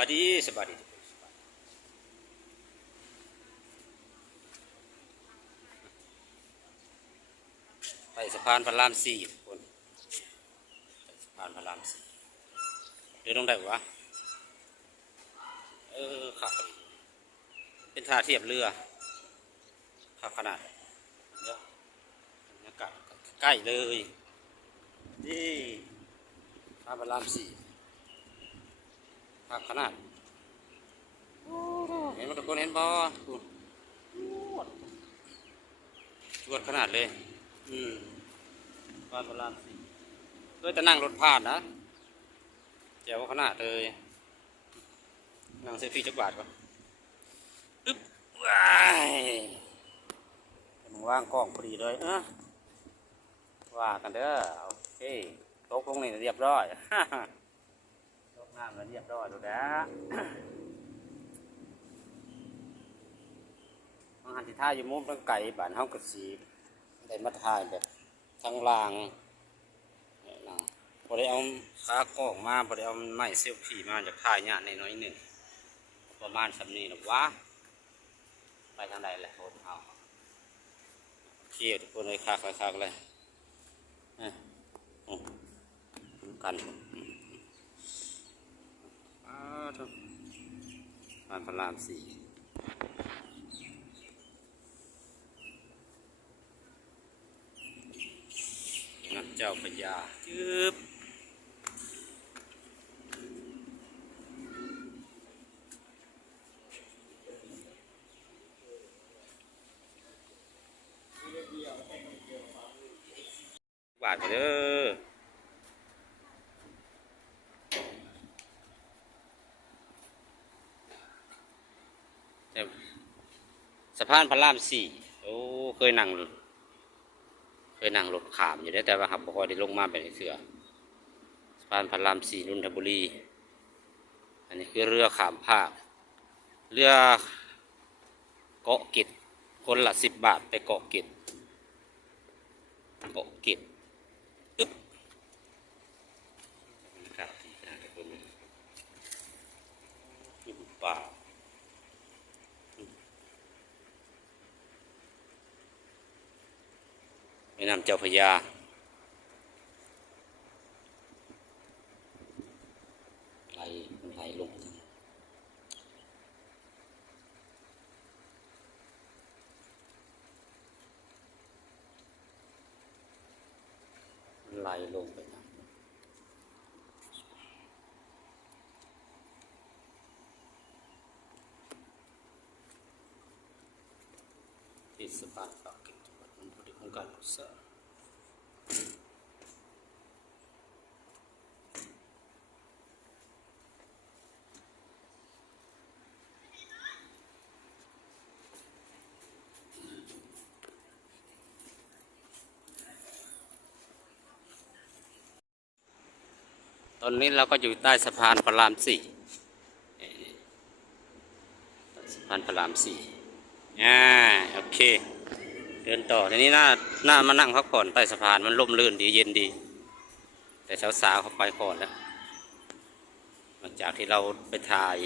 บายดีสบายดีไปสะพานพระรามสี่คนไปสะพานพระรามสี่เดินลงได้วะเออขับเป็นท่าเทียบเรือขับขนาดเดี๋ยวบรรยากาศใกล้เลยนี่พานพระรามสี่ ภาพขนาดเห็นไหมทุกคนเห็นบอจวดขนาดเลย อืมบ้านโบราณสิเคยจะนั่งรถผ่านนะแจ๋วขนาดเลยนั่งเซลฟี่จักบาทก่อนอึ๊บว้ายมึงว่างกล้องพอดีเลยเออว่ากันเด้อโอเคตกลงนี่เรียบร้อยตก น้ำแล้วเรียบร้อยดูแลวมังหันที่ท่าอยู่มุมตั้งไก่บ้านเฮาก็สีได้มาถ่ายแบบทางลางนะพอได้เอาขากลองมาพอได้เอาไม้เซลฟี่มาจากถ่ายเนี่ยในน้อยหนึ่งประมาณสำนีหรอวะไปทางใดแหละโทษเอาเที่ยวทุกคนเลยคักคักๆเลยอะอืมกัน อ้าวทุก บ้านพระรามสี่นักเจ้าพญาจึบบาทเด้อ สะพานพระรามสี่โอ้เคยนั่งเคยนั่งรถขามอยู่ได้แต่ว่าขับบ่คอยได้ลงมาไปในเสือสะพานพระรามสี่นนทบุรี อันนี้คือเรือขามภาค เรือเกาะกิจคนละสิบบาทไปเกาะกิจเกาะกิจอึ๊บครับที่นะทุกคนอยู่ป่า แม่น้ำเจ้าพยา ไหลมันไหลลงไหลลงไปทางที่สะพานปากเก การกุศลตอนนี้เราก็อยู่ใต้สะพานพระรามสี่สะพานพระรามสี่อ่า โอเค เดินต่อทีนี้หน้าหน้ามานั่งพักผ่อนใต้สะพานมันร่มรื่นดีเย็นดี แต่สาวๆเขาไปก่อนแล้วหลังจากที่เราไปถ่าย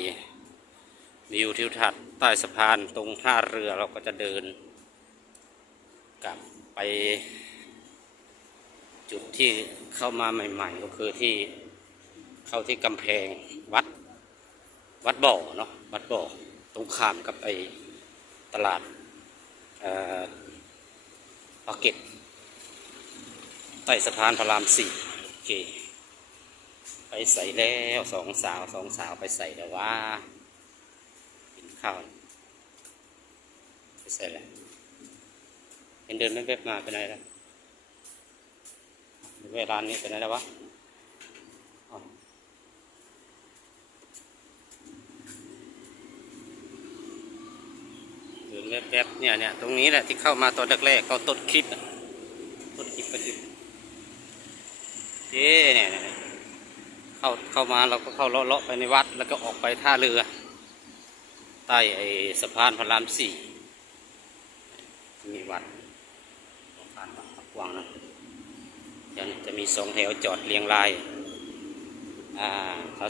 วิวทิวทัศน์ใต้สะพานตรงท่าเรือเราก็จะเดิน กลับไป จุดที่เข้ามาใหม่ ๆ ก็คือที่เข้าที่กำแพงวัด วัดบ่อเนาะวัดบ่อตรงข้ามกับไอตลาดอ่อ ปากเก็ตใต้สะพานพระรามสี่โอเค ไปใส่แล้วสองสาวสองสาวไปใส่แล้วว่ากินข้าวไปใส่แล้วเห็นเดินแวบมาไปไหนแล้วเวลานี้เป็นอะไรวะอ๋อเดิน แวบๆเนี่ยเนี่ยตรงนี้แหละที่เข้ามาตอนแรกๆเขาต้นคลิปต้นคลิปก็คือเอ๊เนี่ยเนี่ยเนี่ยเข้าเข้ามาเราก็เข้าเลาะๆไปในวัดแล้วก็ออกไปท่าเรือ ใต้ไอ้สะพานพระรามสี่มีวัดสะพานปักวังนะเดี๋ยวจะมีสองแถวจอดเรียงรายอ่า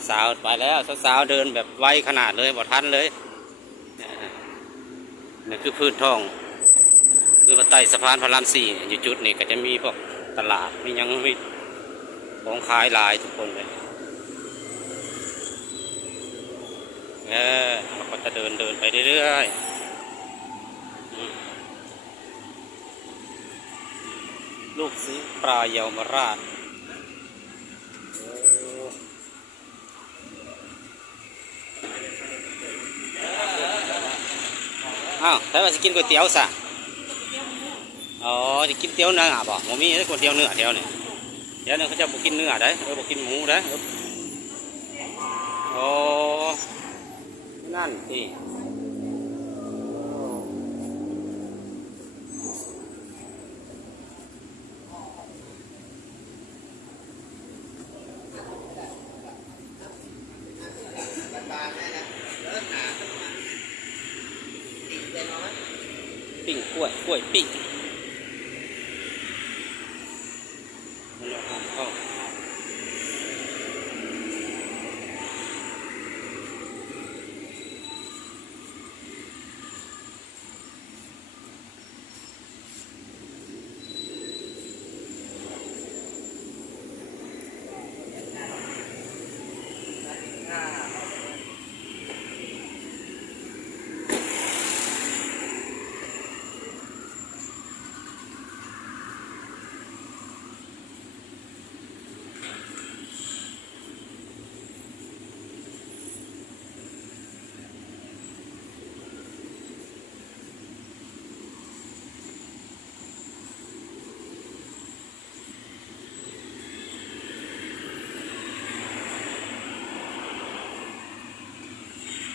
สาวๆไปแล้วสาวๆเดินแบบไวขนาดเลยบ่ทันเลย นี่คือพื้นท้องคือว่าใต้สะพานพระรามสี่ยอยู่จุดนี้ก็จะมีพวกตลาดมียังมีของขายหลายทุกคนเลยเออเราก็จะเดินเดินไปเรื่อยๆลูกสีปลาเยาวมราช อ้าวถ้าว่าจะกินก๋วยเตี๋ยวซะอ๋อจะกินเตี๋ยวเนื้อบ่ผมมีแต่ก๋วยเตี๋ยวเนื้อแถวนี่เดี๋ยวนึงเขาจะบอกกินเนื้อได้เออบอกกินหมูได้โอ้นั่นสิ ปิ้งกล้วยกล้วยปิ้งมันเอาของเข้า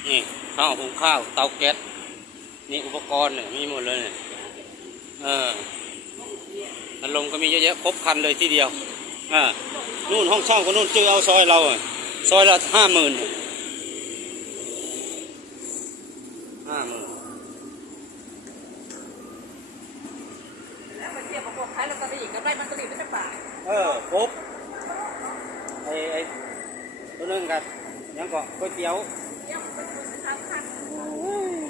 นี่ ข้าวหุงข้าว เตาแก๊สนี่อุปกรณ์เนี่ยมีหมดเลยเนี่ยเออพัดลมก็มีเยอะแยะครบคันเลยทีเดียวอ่านู่นห้องช่องก็นู่นจื้อเอาซอยเราอะซอยละห้าหมื่นห้าหมื่นแล้วมาเทียบกับพวกขายลอตเตอรี่กับไร่มันตอรี่ไม่ใช่ป่าเออครบไอ้ไอ้ตัวนึงกันยังก็ก๋วยเตี๋ยว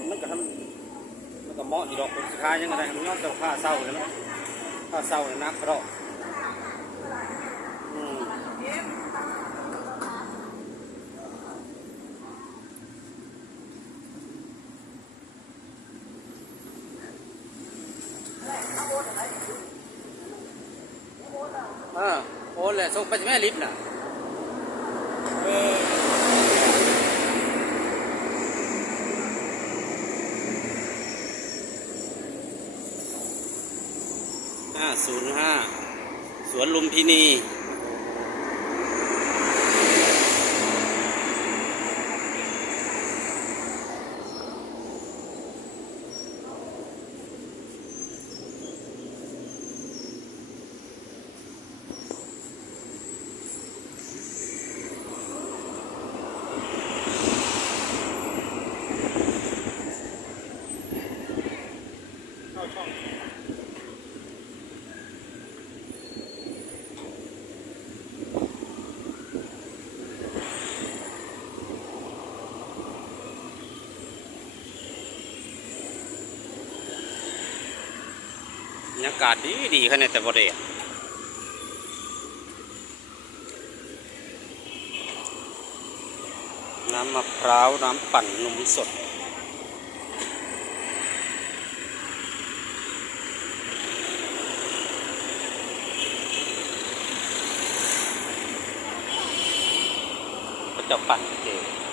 มันก็ทำมันก็เหมาะอยู่ดอกคนสุดท้ายยังไงมันย้อนแต่ค่าเศร้าเลยมั้ยค่าเศร้าเลยนักระดอกอืมเออโอนเลยส่งไปที่แม่ลิฟต์น่ะ 505 สวนลุมพินีากาศดีดีขนาดแต่บ่ได้อะน้ำมะพร้าว น้ำปั่นนมสด ก็จะปั่นเอง